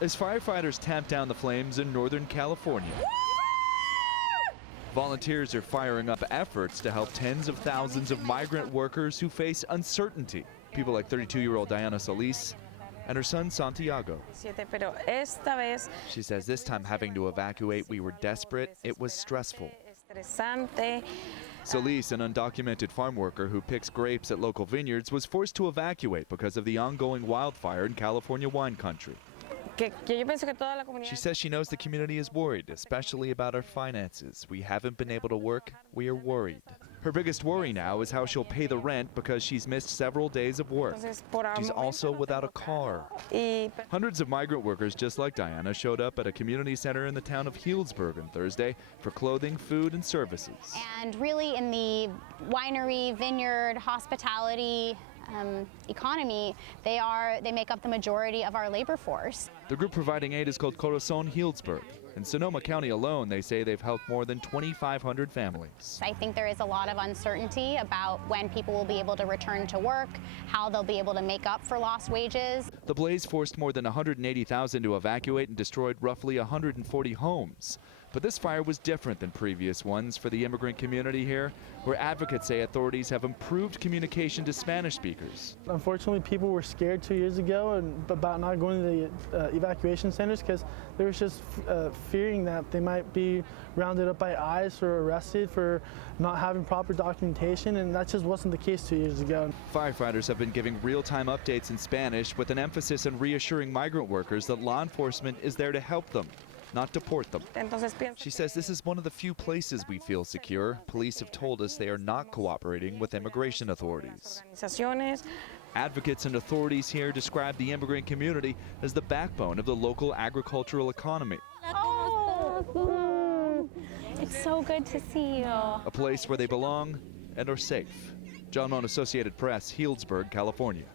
as firefighters tamp down the flames in Northern California. Volunteers are firing up efforts to help tens of thousands of migrant workers who face uncertainty. People like 32-year-old Diana Solis and her son Santiago. She says this time having to evacuate, we were desperate, it was stressful. Solis, an undocumented farm worker who picks grapes at local vineyards, was forced to evacuate because of the ongoing wildfire in California wine country. She says she knows the community is worried, especially about our finances. We haven't been able to work. We are worried. Her biggest worry now is how she'll pay the rent because she's missed several days of work. She's also without a car. Hundreds of migrant workers just like Diana showed up at a community center in the town of Healdsburg on Thursday for clothing, food, and services. And really in the winery, vineyard, hospitality economy, they make up the majority of our labor force. The group providing aid is called Corazon Healdsburg. In Sonoma County alone, they say they've helped more than 2,500 families. I think there is a lot of uncertainty about when people will be able to return to work, how they'll be able to make up for lost wages. The blaze forced more than 180,000 to evacuate and destroyed roughly 140 homes. But this fire was different than previous ones for the immigrant community here, where advocates say authorities have improved communication to Spanish speakers. Unfortunately, people were scared 2 years ago about not going to the evacuation centers because they were just fearing that they might be rounded up by ICE or arrested for not having proper documentation, and that just wasn't the case 2 years ago. Firefighters have been giving real-time updates in Spanish with an emphasis on reassuring migrant workers that law enforcement is there to help them, not deport them. She says this is one of the few places we feel secure. Police have told us they are not cooperating with immigration authorities. Advocates and authorities here describe the immigrant community as the backbone of the local agricultural economy. Oh, it's so good to see you. A place where they belong and are safe. John Moan, Associated Press, Healdsburg, California.